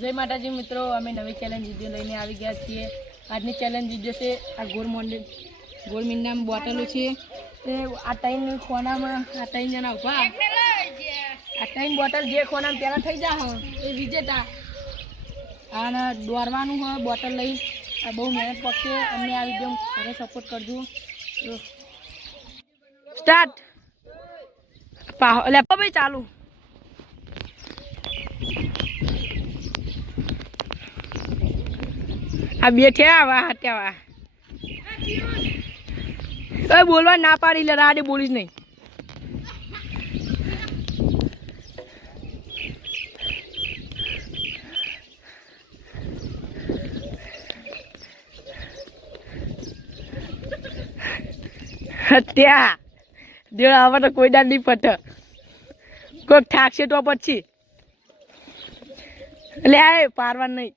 જય માતાજી મિત્રો, અમે નવી ચેલેન્જ વિડીયો લઈને આવી ગયા છીએ। આજની ચેલેન્જ વિડીયો છે આ ગોળમીંડામાં બોટલો છે તે આ ત્રણ ખોનામાં આ ત્રણ જણા ઊભા આ ત્રણ બોટલ જે ખોનામાં પહેલા થઈ જાય એ વિજેતા અને દોરવાનું હોય બોટલ લઈ આ બહુ મહેનત પડશે। અમને આ વિડીયો ઘરે સપોર્ટ કરજો। સ્ટાર્ટ લેપટોપ ભાઈ ચાલુ આ બેઠે આવા હટ્યાવા એ બોલવા ના પાડી લે રાડે બોલીશ નહીં। હટ્યા દેવ આવા તો કોઈ દાડ નહીં પટ કોઈ ઠાકશે તો પછી એટલે આ પારવાનું નહીં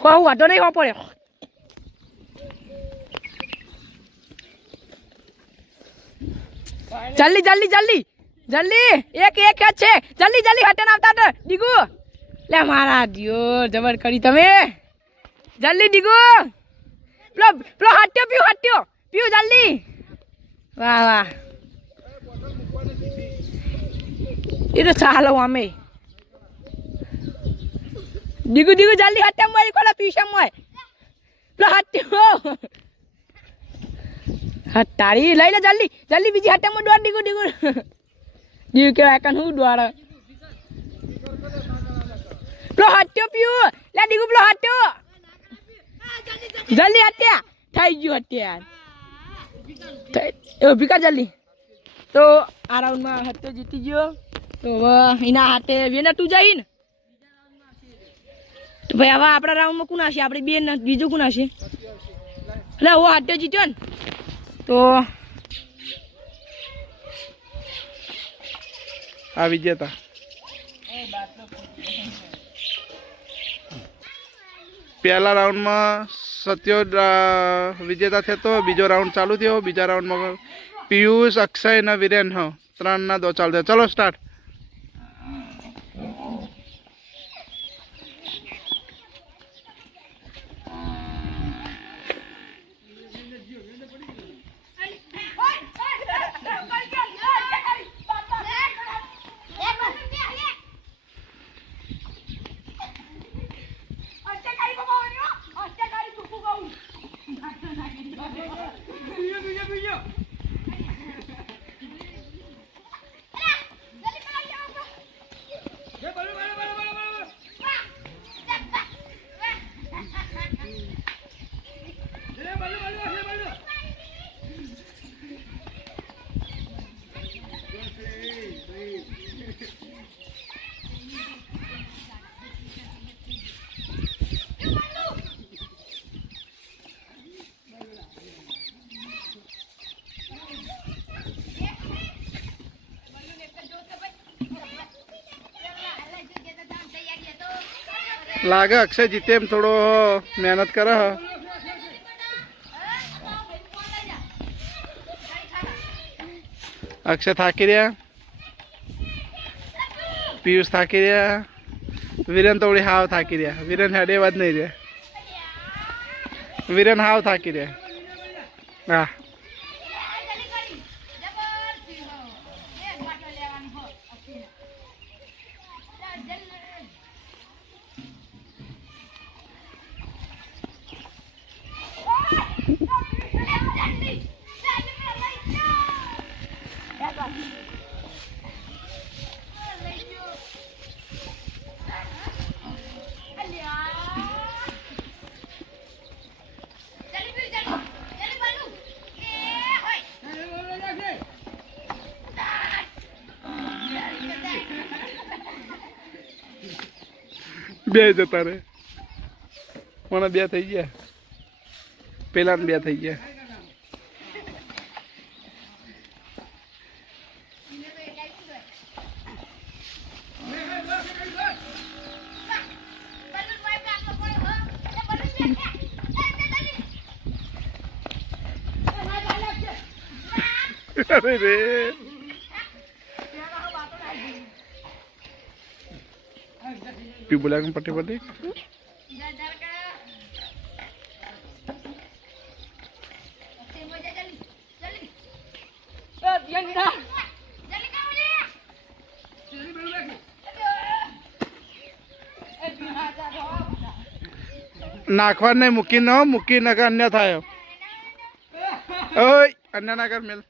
કોઈ વાંધો નહીં પડે। જલ્દી જલ્દી જલ્દી જલ્દી એક એક જ છે જલ્દી જલ્દી હટન આવતા ડીગુ લે મારા દિયો જબર કરી તમે જલ્દી ડીગુ પેલો પેલો હટ્યો પીયું જલ્દી વાહ વાહ એ તો ચાલો અમે ડીગુ જલ્દી હટ્યા મોય કોલા પીશા મોય પેલો હટ્યો હટારી લઈ લે જલ્દી જલ્દી બીજી હટ્યામાં દોડ ડીગુ કેવાય કાન હું દોડ પેલો હટ્યો પીયું લે ડીગુ પેલો હટ્યો જલ્દી હટ્યા થઈ ગયું હટ્યા એ ભીકા જલ્દી તો આ રાઉન્ડમાં હટ્યો જીતી ગયો તો હવે એના હાથે વેના તું જઈ ને તો ભાઈ હવે આપણા રાઉન્ડમાં કોણ આવશે આપણે બે બીજું કોણ આવશે એટલે હું હટ્યો જીત્યો ને તો આ વિજેતા પહેલા રાઉન્ડમાં સત્યો વિજેતા થયો તો બીજો રાઉન્ડ ચાલુ થયો। બીજા રાઉન્ડમાં પિયુષ અક્ષય અને વિરેન ત્રણના દો ચાલુ થયો। ચલો સ્ટાર્ટ। लागे अक्षय जीते एम थोड़ो मेहनत करे ह अक्षय थाकी रहा पीयूष थाकी रहा वीरेन थोड़ी हाव थाकी रहा वीरेन हेडे बात नहीं रहा वीरेन हाव थाकी रहा हाँ બે જતા રે મને બે થઈ ગયા પેલા ને બે થઈ ગયા अरे रे पी बुलाएंगे पट्टी पट्टी नाखवा नहीं मुक्की न मुक्की न कर अन्य था ओए अन्य ना कर मिल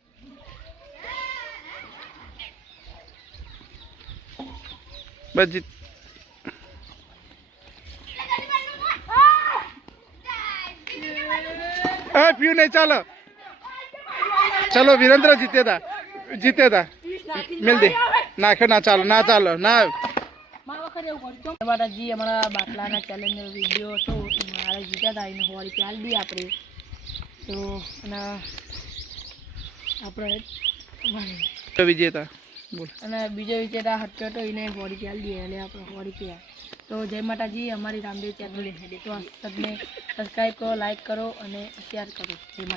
बस जीत पीयू नहीं चलो चलो वीरेंद्र जीते था मिल दे नाखे ना चालो ना માતાજી અમારા બાટલાના ચેલેન્જ વિડીયો હતો મારે જીત્યા હતા એને હોળી પ્યાલ દી આપણે તો અને આપણે विजेता बोल અને બીજો વિચેતા હતો તો એને હોળી પ્યાલ દઈએ એટલે આપણે હોળી પીયા તો જય માતાજી અમારી રામદેવ ચેનલ તો તમને સબસ્ક્રાઈબ કરો લાઈક કરો અને શેર કરો જય માતા